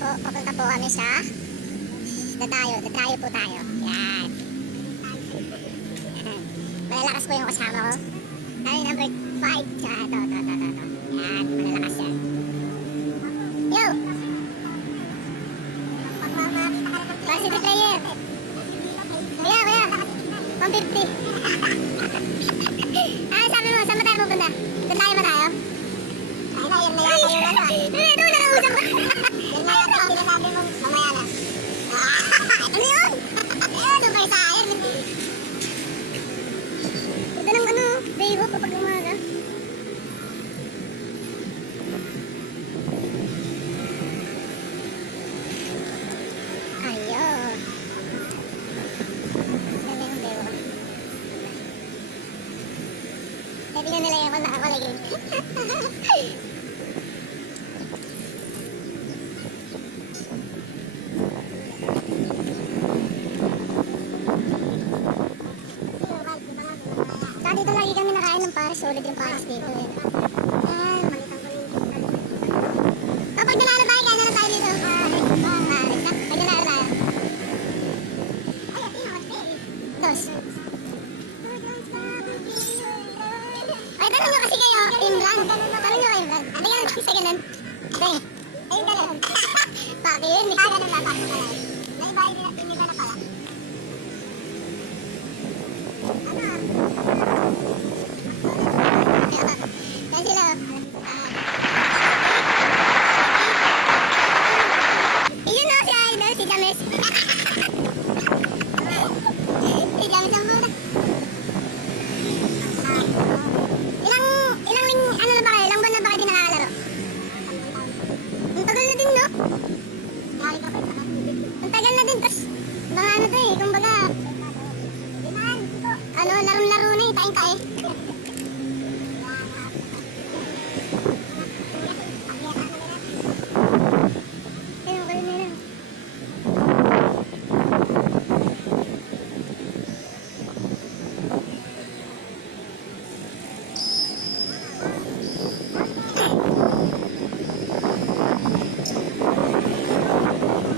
po, papunta po kami sa Dadayo. Dadayo po tayo. Yan. Yan. Malalakas po yung kasama ko. Tayo number 5. Tsaka ito, ito, ito, ito, ito. Yan, malalakas yan. Yo! Varsity player. Kuya, kuya. 150. ah, sabi mo, saan ba tayo pupunta? Dito lagi kami nakain ng pares. Solid yung pares dito eh. Yan. Kapag nanalo tayo, kaya na tayo dito. Pares. Pares. Pag nanalo tayo. Dos. Ay, tanong nyo kasi kayo, lang. Tanong nyo kayo lang. Ano yan? Sa ganun. Dahil. Ayun ganun. Paki yun. Ah, ganun ba? Na lang. Na din, no? Ang tagal na din, tapos, mga ano to eh, kumbaga, ano, larong-laro na eh, kain-kain. Ayun, kayo na lang.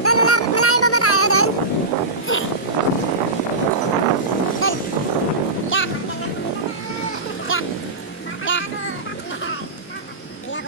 Ano na, malayo pa ba tayo doon? Doon. Yeah. Yeah. Yeah.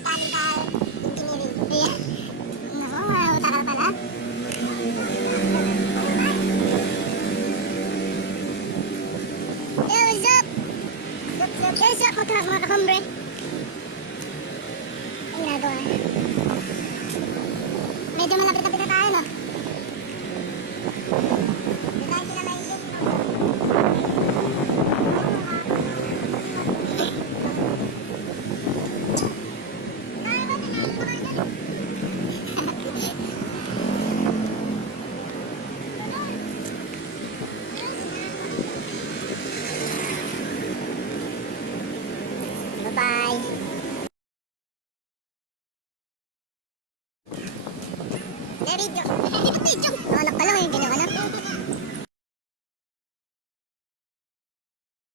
mechanical, engineering. Ayan. Naku, utakal pala. Yo, what's up? Yo, what's up, mga mga kakombre? Ang ginagawa. Medyo malapit-lapit Bye-bye. Eh, video. Video. Anak pa lang eh.